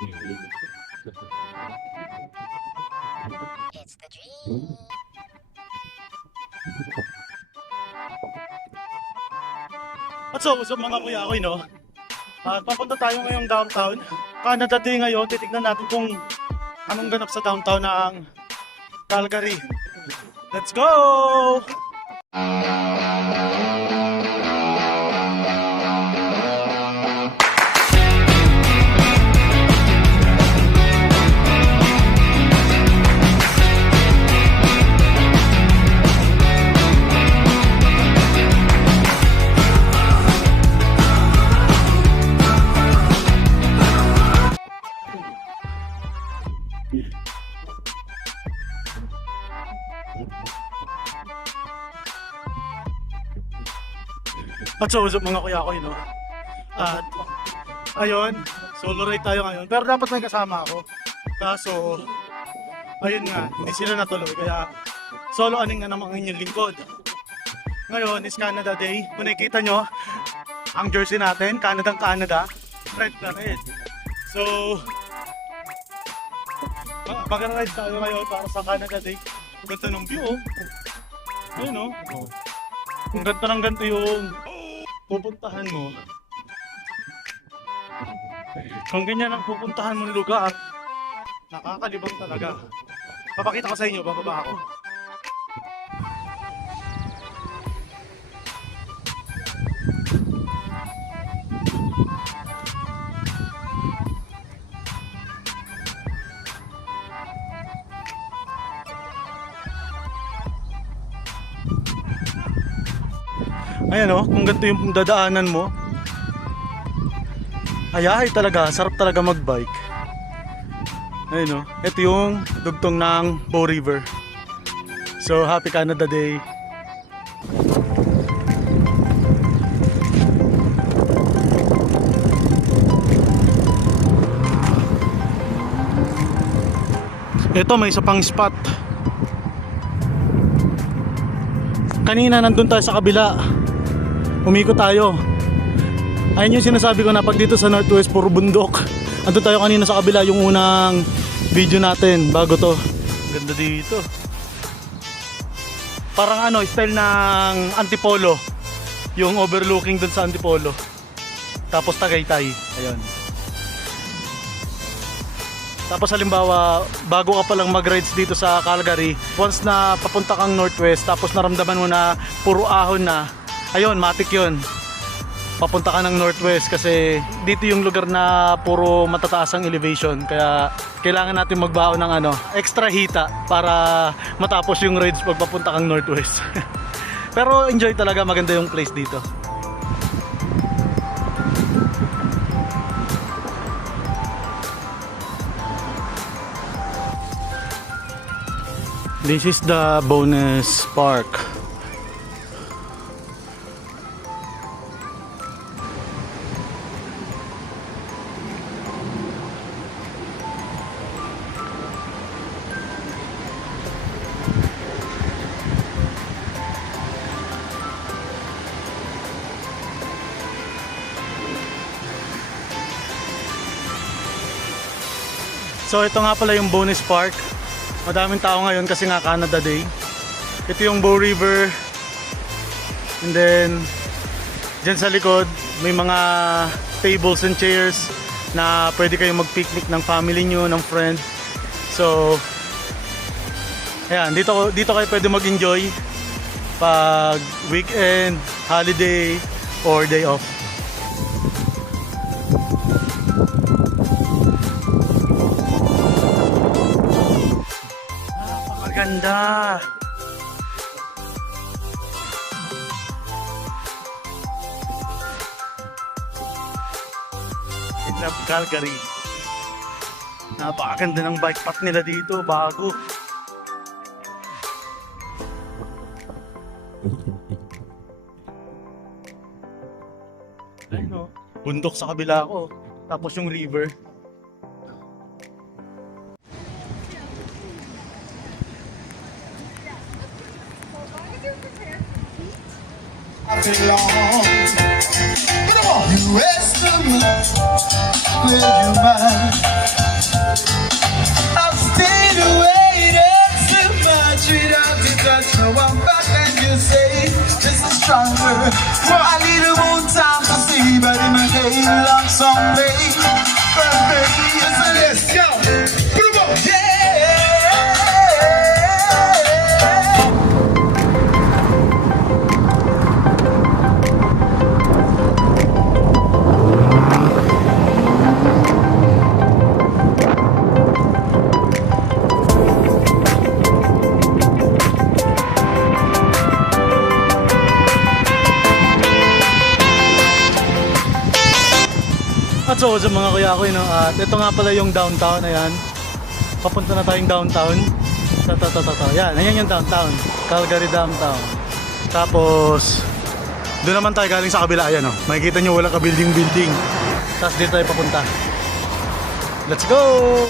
It's the dream. At so mga kuya ko, no? At papunta tayo ngayong downtown. Canada Day ngayon, titignan natin kung anong ganap sa downtown ng Calgary. Let's go! At so, mga kuya ko, no? At ayun, solo ride tayo ngayon. Pero dapat may kasama ako. Kaso, ayun nga, hindi sila natuloy. Kaya solo aning na naman inyong lingkod. Ngayon is Canada Day. Kung nakikita nyo, ang jersey natin, Canada, red na red. So, mag-ride tayo ngayon para sa Canada Day. Ganda ng view, oh. Ayun, oh. Kung ganda ng ganito yung pupuntahan mo. Kung ganyan ang pupuntahan mong lugar, nakakalibang talaga. Papakita ko sa inyo, bababa ako. Ayan o, kung ganito yung dadaanan mo. Ayahay talaga, sarap talaga magbike. Ayan o, ito yung dugtong ng Bow River. So, happy Canada Day. Ito, may isa pang spot. Kanina nandun tayo sa kabila. Umikot tayo. Ayun yung sinasabi ko na pag dito sa Northwest puro bundok. Andun tayo kanina sa kabila, yung unang video natin bago to. Ganda dito. Parang ano, style ng Antipolo. Yung overlooking dun sa Antipolo. Tapos Tagaytay. Ayun. Tapos halimbawa, bago ka palang mag-rides dito sa Calgary, once na papunta kang Northwest, tapos naramdaman mo na puro ahon na, ayun, matik yun. Papunta ka ng Northwest kasi dito yung lugar na puro matataas ang elevation. Kaya kailangan natin magbaon ng ano, extra hita para matapos yung rides pag papunta kang Northwest. Pero enjoy talaga, maganda yung place dito. This is the bonus park. So ito nga pala yung bonus park. Madaming tao ngayon kasi nga Canada Day. Ito yung Bow River. And then dyan sa likod may mga tables and chairs na pwede kayong mag-picnic ng family nyo, ng friend. So ayan, dito kayo pwede mag-enjoy pag weekend, holiday, or day off. Ganda. I love Calgary. Napakaganda ng bike path nila dito, bago. Ayun o, bundok sa kabila ko. Tapos yung river. belong. You estimate clear your mind. I've stayed waiting too much without the touch. Now I'm back and you say this is stronger. I need a more time to see, but in my day long someday. Let's go. Put 'em up. Yeah. At so, sa mga kuya ko, no? At ito nga pala yung downtown, ayan. Papunta na tayong downtown. Yan, ayan yung downtown. Calgary downtown. Tapos, doon naman tayo galing sa kabila, ayan, no? Makikita nyo wala ka building. Tapos dito tayo papunta. Let's go!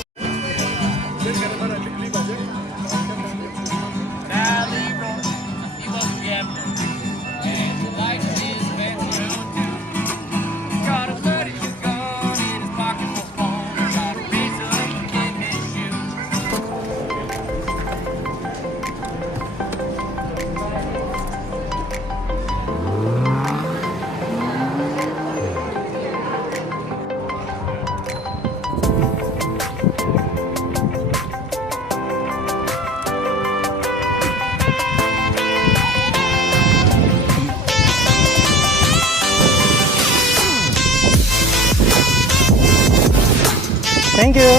Thank you.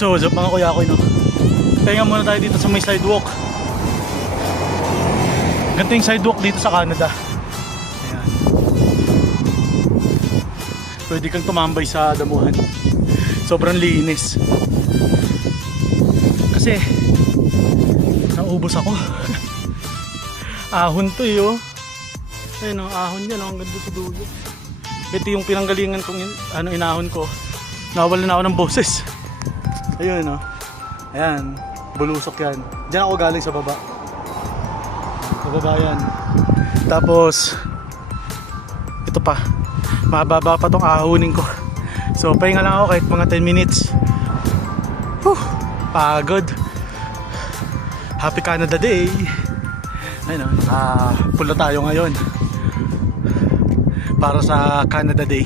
So, mga kuya ko, no? Pahinga muna tayo dito sa may sidewalk. Ganito yung sidewalk dito sa Canada. Ayan. Pwede kang tumambay sa damuhan. Sobrang linis. Kasi, naubos ako. Ahon to eh, oh. Ayun, ahon yan, oh. Ang ganda sa dulo. Ito yung pinanggalingan kong inahon ko. Nawalan na ako ng boses. Ayun, no? Ayan, bulusok yan. Diyan ako galing sa baba. Sa baba yan. Tapos, ito pa. Mababa pa tong ahunin ko. So, pahinga lang ako kahit mga 10 minutes. Whew, pagod. Happy Canada Day. Ayun, no? Pula tayo ngayon. Para sa Canada Day.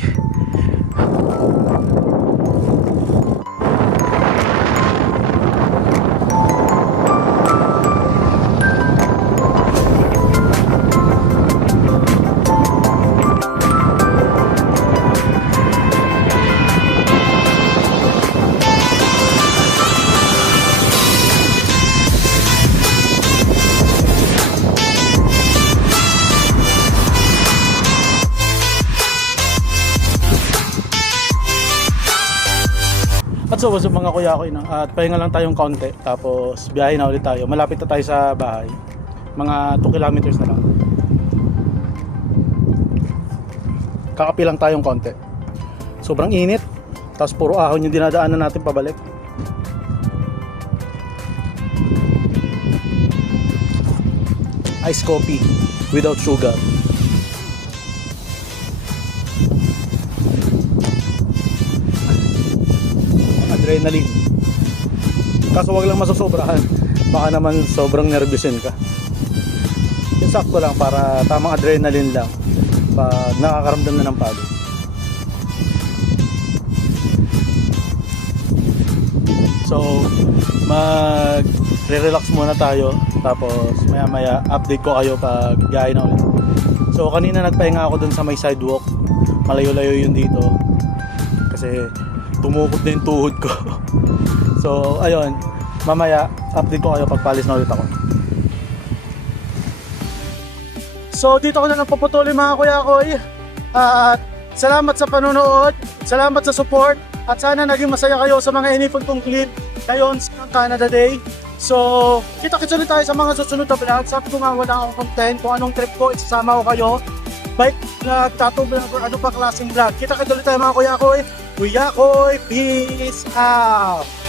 At so, what's up mga kuya ko, at pahinga lang tayong kaunti, tapos biyahe na ulit tayo. Malapit na tayo sa bahay, mga 2 kilometers na lang. Kakapi lang tayong kaunti. Sobrang init, tapos puro ahon yung dinadaanan natin pabalik. Iced coffee without sugar. Adrenaline. Kaso wag lang masosobrahan. Baka naman sobrang nervyusin ka. Yung sakto lang para tamang adrenaline lang pag nakakaramdam na ng pagod. So, mag-relax muna tayo. Tapos, maya-maya, update ko kayo pag gaya na ulit. So, kanina nagpahinga ako dun sa may sidewalk. Malayo-layo yun dito. Kasi, tumukot na yung tuhod ko. So, ayun. Mamaya, update ko kayo pag palis na ulit ako. So, dito ko na lang paputuloy mga kuya koy. At salamat sa panonood. Salamat sa support. At sana naging masaya kayo sa mga inipon kong clip ngayon sa Canada Day. So, kita-kits ulit tayo sa mga susunod na vlog. Sabi ko nga wala akong content. Kung anong trip ko, isasama ko kayo. Bike vlog, tattoo vlog, or ano pa klaseng vlog. Kita-kits ulit tayo mga kuya koy. Kuya koy, peace out!